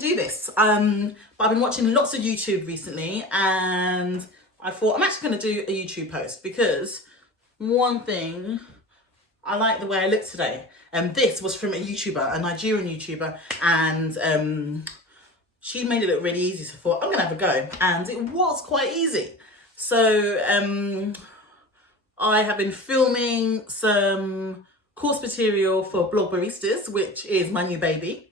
do this. But I've been watching lots of YouTube recently, and I thought I'm actually going to do a YouTube post because one thing, I like the way I look today. This was from a YouTuber, a Nigerian YouTuber, and she made it look really easy. So I thought I'm going to have a go, and it was quite easy. So I have been filming some course material for Blog Baristas, which is my new baby.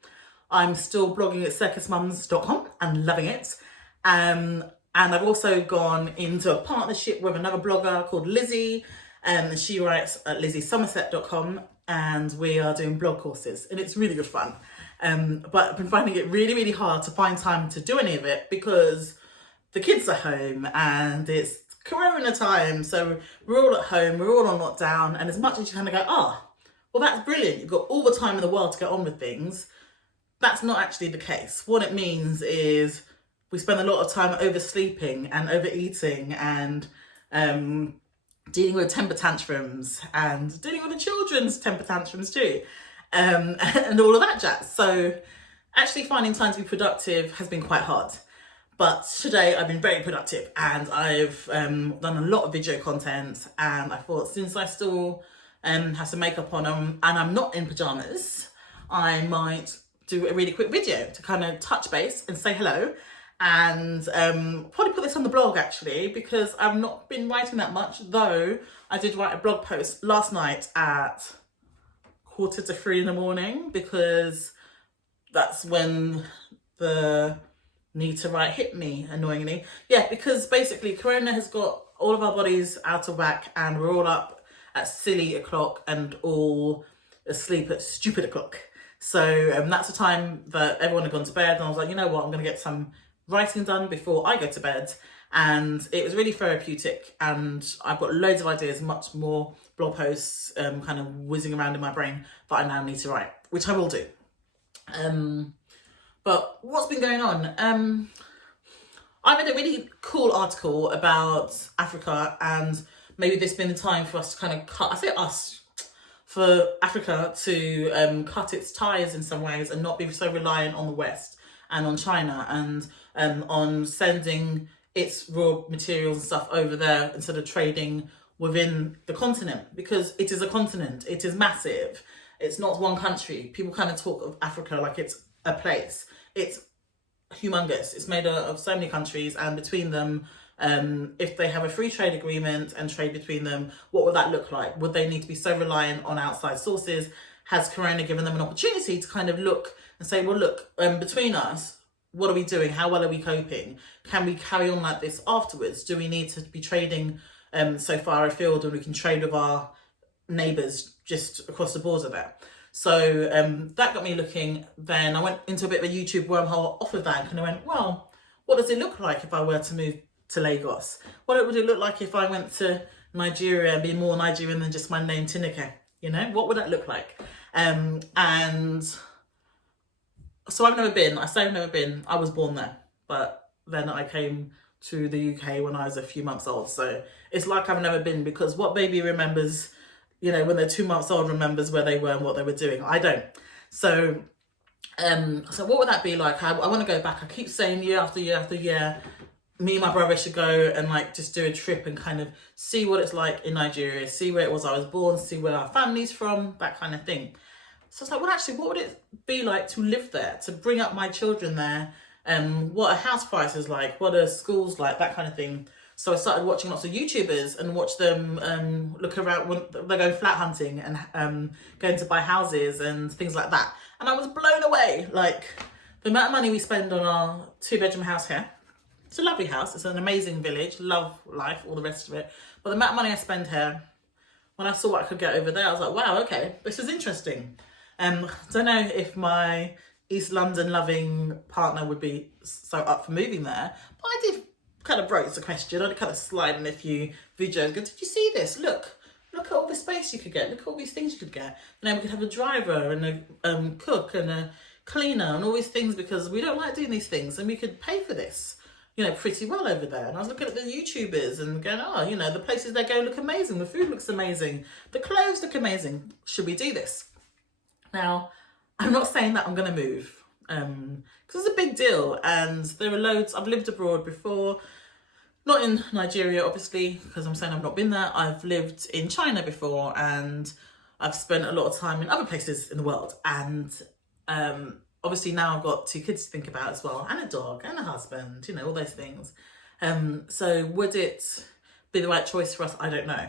I'm still blogging at circusmums.com and loving it. And I've also gone into a partnership with another blogger called Lizzie. She writes at lizziesomerset.com, and we are doing blog courses, and it's really good fun. But I've been finding it really, really hard to find time to do any of it because the kids are home and it's Corona time. So we're all at home, we're all on lockdown, and as much as you kind of go, well, that's brilliant, you've got all the time in the world to get on with things, that's not actually the case. What it means is we spend a lot of time oversleeping and overeating and dealing with temper tantrums and dealing with the children's temper tantrums too, and all of that jazz. So actually finding time to be productive has been quite hard. But today I've been very productive, and I've done a lot of video content, and I thought since I still have some makeup on and I'm not in pajamas, I might do a really quick video to kind of touch base and say hello, and probably put this on the blog actually, because I've not been writing that much, though I did write a blog post last night at 2:45 in the morning, because that's when the need to write hit me, annoyingly. Yeah, because basically Corona has got all of our bodies out of whack, and we're all up at silly o'clock and all asleep at stupid o'clock. So that's the time that everyone had gone to bed, and I was like, you know what, I'm going to get some writing done before I go to bed. And it was really therapeutic, and I've got loads of ideas, much more blog posts kind of whizzing around in my brain that I now need to write, which I will do. But what's been going on? I read a really cool article about Africa, and maybe this has been the time for us to kind of for Africa to cut its ties in some ways and not be so reliant on the West and on China, and on sending its raw materials and stuff over there instead of trading within the continent, because it is a continent, it is massive, it's not one country. People kind of talk of Africa like it's a place. It's humongous. It's made of so many countries, and between them, if they have a free trade agreement and trade between them, what would that look like? Would they need to be so reliant on outside sources? Has Corona given them an opportunity to kind of look and say, well, look, between us, what are we doing? How well are we coping? Can we carry on like this afterwards? Do we need to be trading so far afield, and we can trade with our neighbours just across the border there? So that got me looking. Then I went into a bit of a YouTube wormhole off of that, and I went, well, what does it look like if I were to move to Lagos? What would it look like if I went to Nigeria and be more Nigerian than just my name, Tineke? You know, what would that look like? And so I've never been. I say I've never been. I was born there, but then I came to the UK when I was a few months old. So it's like I've never been, because what baby remembers, you know, when they're 2 months old, remembers where they were and what they were doing. I don't. So what would that be like? I want to go back. I keep saying year after year after year, me and my brother should go and like just do a trip and kind of see what it's like in Nigeria, see where it was I was born, see where our family's from, that kind of thing. So it's like, well, actually, what would it be like to live there, to bring up my children there? What are house prices like? What are schools like? That kind of thing. So I started watching lots of YouTubers and watch them look around when they're going flat hunting and going to buy houses and things like that. And I was blown away. Like, the amount of money we spend on our 2-bedroom house here. It's a lovely house. It's an amazing village. Love life, all the rest of it. But the amount of money I spend here, when I saw what I could get over there, I was like, wow, okay, this is interesting. Don't know if my East London loving partner would be so up for moving there, but I did kind of broach the question. I kind of slide in a few videos, go, did you see this? Look at all the space you could get. Look at all these things you could get. And then we could have a driver and a cook and a cleaner and all these things, because we don't like doing these things, and we could pay for this, you know, pretty well over there. And I was looking at the YouTubers and going, oh, you know, the places they go look amazing. The food looks amazing. The clothes look amazing. Should we do this? Now, I'm not saying that I'm going to move. because it's a big deal, and there are loads. I've lived abroad before, not in Nigeria, obviously, because I'm saying I've not been there. I've lived in China before, and I've spent a lot of time in other places in the world. And obviously now I've got 2 kids to think about as well, and a dog, and a husband, you know, all those things. So would it be the right choice for us? I don't know.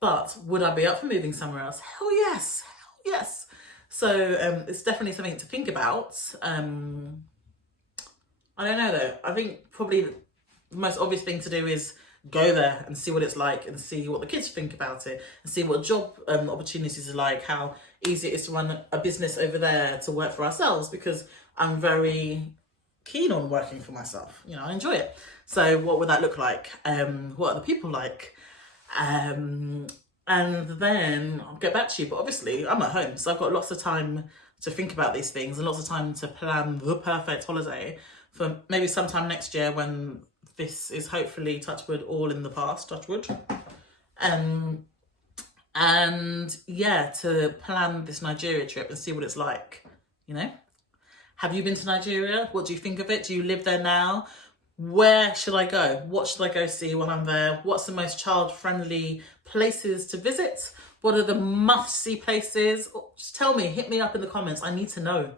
But would I be up for moving somewhere else? Hell yes. Hell yes. So it's definitely something to think about. I don't know though. I think probably the most obvious thing to do is go there and see what it's like, and see what the kids think about it, and see what job opportunities are like, how easy it is to run a business over there, to work for ourselves, because I'm very keen on working for myself. You know, I enjoy it. So what would that look like? What are the people like? And then I'll get back to you. But obviously I'm at home, so I've got lots of time to think about these things, and lots of time to plan the perfect holiday for maybe sometime next year, when this is hopefully, touch wood, all in the past, touch wood. And yeah, to plan this Nigeria trip and see what it's like, you know. Have you been to Nigeria? What do you think of it? Do you live there now? Where should I go? What should I go see when I'm there? What's the most child-friendly places to visit? What are the must-see places? Just tell me, hit me up in the comments. I need to know.